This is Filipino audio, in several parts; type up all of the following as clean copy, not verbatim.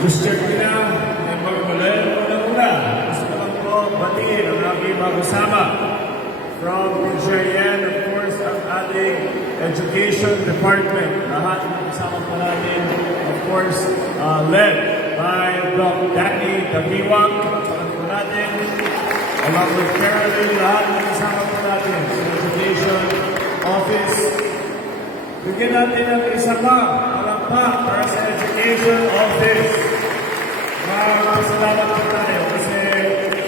Just check it out. Ang magmulayan una. Gusto ko lang po batiin ang aking mga kasama. From PGIN, of course, ang ating Education Department. Lahat ng kasama po natin, of course, led by Doc Danny Dabiwang. Kasama po natin. Along with Caroline, lahat ng kasama po natin sa Education Office. Bigyan natin ang isa pa, palakpak para sa Education Office. Salamat po tayo kasi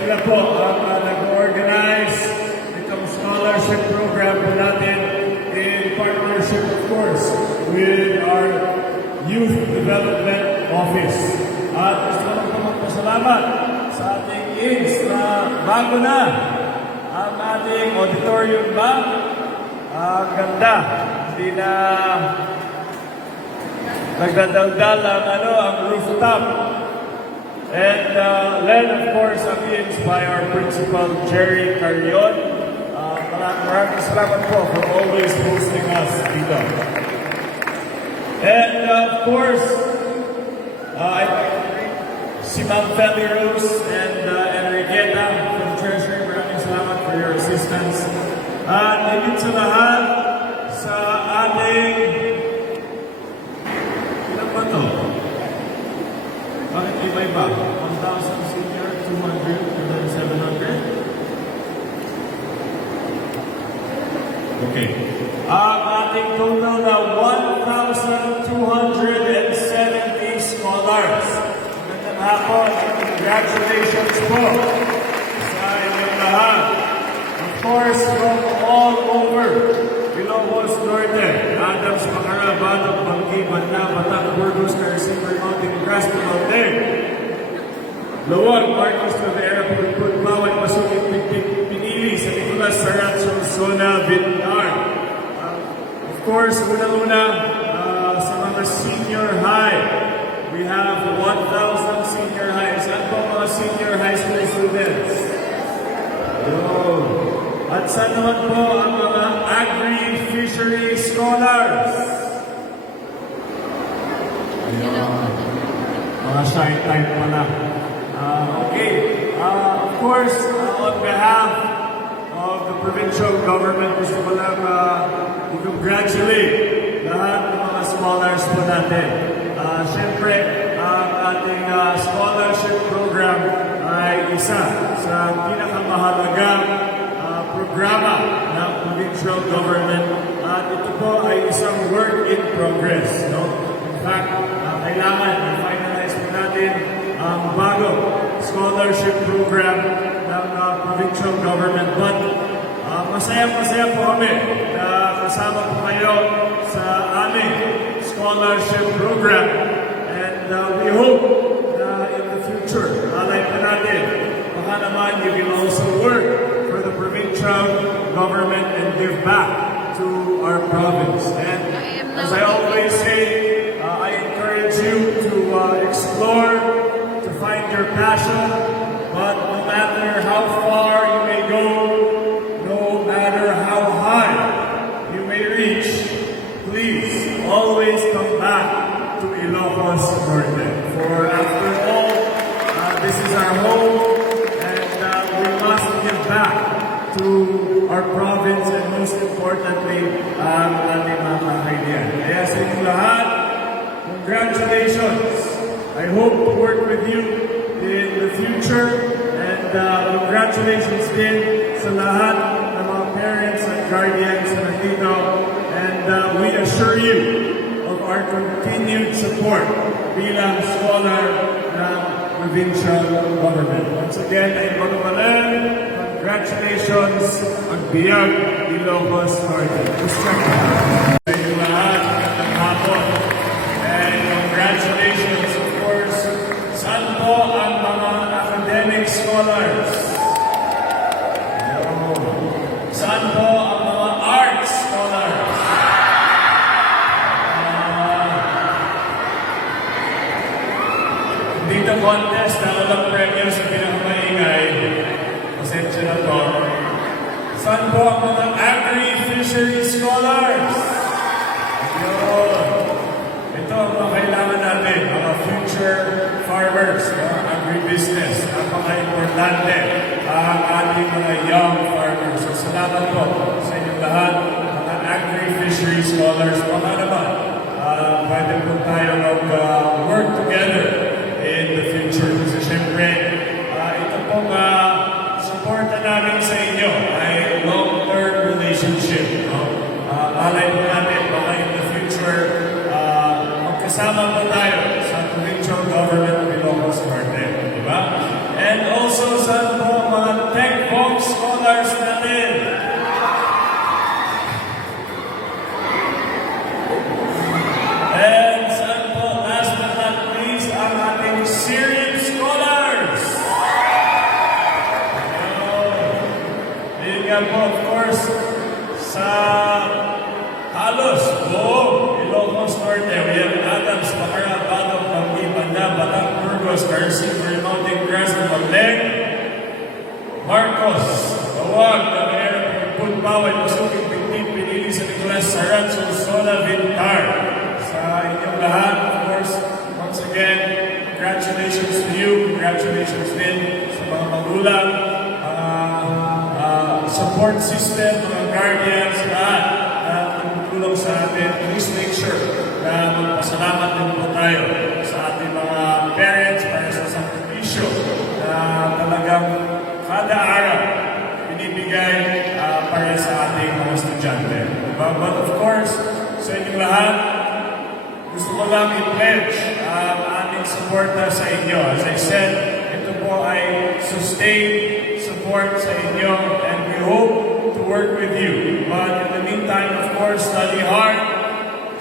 sila po ang nag-organize itong scholarship program po natin in partnership, of course, with our Youth Development Office. At gusto ko po magpasalamat sa ating INS na bago na ang ating auditorium ba? Ang ganda. Hindi na nagdadaldal ang rooftop. And led, of course, by our principal, Jerry Carrion. Maraming salamat po for always hosting us dito. And of course, si Ma'am Feli Rose and Enriqueta from Treasury, maraming salamat for your assistance. At higit sa lahat, sa ating, ilan ba ito? Bakit iba-iba? 1,000 senior, 200, and then 700? Okay. Ang ating total na 1,270 scholars. Magandang hapon. Congratulations po sa inyong lahat. Of course, from all over Ilocos Norte, Adams, Macara, Batok, Banggi, Banda, Batak, Burgos, Carson, Mountain, Grasp, Mountain, Lawag, Marcos, Rivera, Pulpul, Bawat, Masukit, Pigpig, Pinili, San Nicolas, Sarat, Sonsona, Vietnam. Of course, una-una, sa mga senior high, we have 1,000 senior high. Saan po mga senior high school students? At saan naman po ang mga agri-fishery scholars? Mga shy type pala. Okay. Of course, on behalf of the provincial government, gusto ko lang i-congratulate lahat ng mga scholars po natin. Siyempre, ang ating scholarship program ay isa sa pinakamahalagang programa ng provincial government. At ito po ay isang work in progress. No? In fact, kailangan i-finalize po natin ang bago scholarship program ng provincial government. But masaya-masaya po kami na kasama po kayo sa aming scholarship program. And we hope na in the future, alay pa natin, baka naman you can also work for the provincial government and give back to our province. And as I always say, I encourage you to explore, to find your passion, but no matter how far you may go, no matter how high you may reach, please always come back to Ilocos Norte. For after all, this is our home, and we must give back to our province and most importantly, ang ating mga kakaibigan. Kaya sa inyong lahat, congratulations! I hope to work with you in the future, and congratulations din sa lahat ng mga parents and guardians na nandito, and we assure you of our continued support bilang scholar ng provincial government. Once again, ay magpalan, congratulations on Biyag Ilocos Norte. Sa inyo lahat, magandang hapon. And congratulations, of course, saan po ang mga academic scholars? Saan po ang mga arts scholars? Dito contest na walang premyo sa pinakamaingay. Pasensya na to. Saan po ang mga agri-fishery scholars? Ito ang mga kailangan natin, mga future napaka-importante ang ating mga young farmers. So salamat po sa inyong lahat, mga agri-fishery scholars, mga naman. Pwede po tayo mag-work together in the future. Kasi syempre, ito pong suporta namin sa inyo ay long-term relationship. No? Malay po natin, baka in the future, magkasama po tayo sa provincial government of Ilocos Norte. Diba? And also sa mga tech box scholars natin. And saan po, last but not least, ang ating Syrian scholars. Yun nga po, of course, sa halos buong Ilocos Norte, we have Adams, Bacara, Badok, Panggi, Banda, Batang, Burgos, Garcia, Norte Grabeng, Marcos, Bawag, Tamer, Punpaway, Pasuking, Pintin, Pinili, San Nicolas, Sarat, Sosola, Vintar. Sa inyong lahat, of course, once again, congratulations to you, congratulations din sa mga magulang, support system, mga guardians, lahat na tumutulong sa atin. Please make sure na magpasalamat din po tayo sa ating mga parents para sa sakripisyo na talagang kada araw binibigay para sa ating mga estudyante. But of course, sa inyong lahat, gusto ko lang i-pledge ang aming suporta sa inyo. As I said, ito po ay sustained support sa inyo and we hope to work with you. But in the meantime, of course, study hard,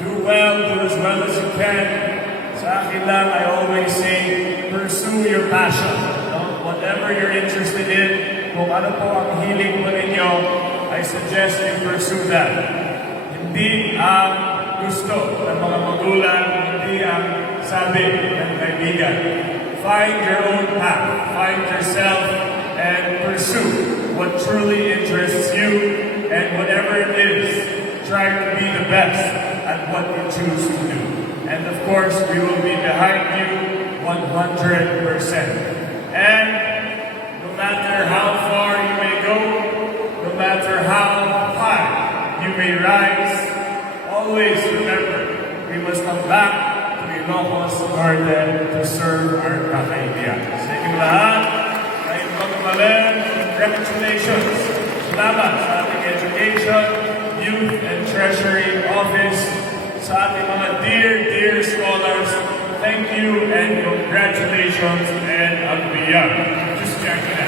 do as well as you can. Sa akin lang, I always say, pursue your passion. No? Whatever you're interested in, kung ano po ang hiling mo ninyo, I suggest you pursue that. Hindi ang gusto ng mga magulang, hindi ang sabi ng kaibigan. Find your own path, find yourself, and pursue what truly interests you, and whatever it is, try to be the best at what you choose to do. And of course, we will be behind you 100%. And no matter how far you may go, no matter how high you may rise, always remember, we must come back to Ilocos Norte to serve our kakaibigan. Sa inyong lahat, congratulations. Salamat sa ating Education, Youth and Treasury Office, sa ating mga dear scholars. Thank you and congratulations and ang biyag. Just check it out.